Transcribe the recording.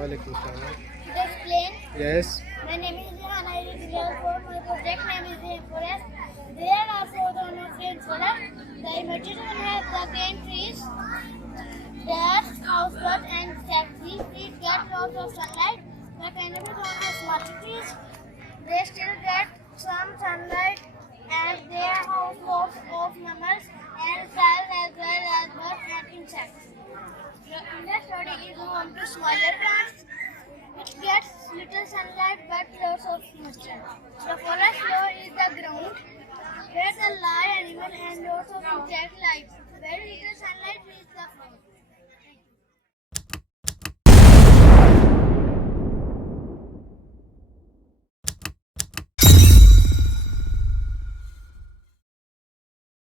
Walaikum salam. Should I explain? Yes. My name is Zihan. I live in year 4. My project name is Rainforest. There are 4 zones of rainforest. The emerging zone has the green trees, their housebird and insects. Trees get lots of sunlight. The canopy zone has small trees. They still get some sunlight and they house lots of mammals and fowls as well as birds and insects. The understudy is home to smaller plants. It gets little sunlight but lots of moisture. The forest floor is the ground where the live animal and lots of insects live. Very little sunlight reaches the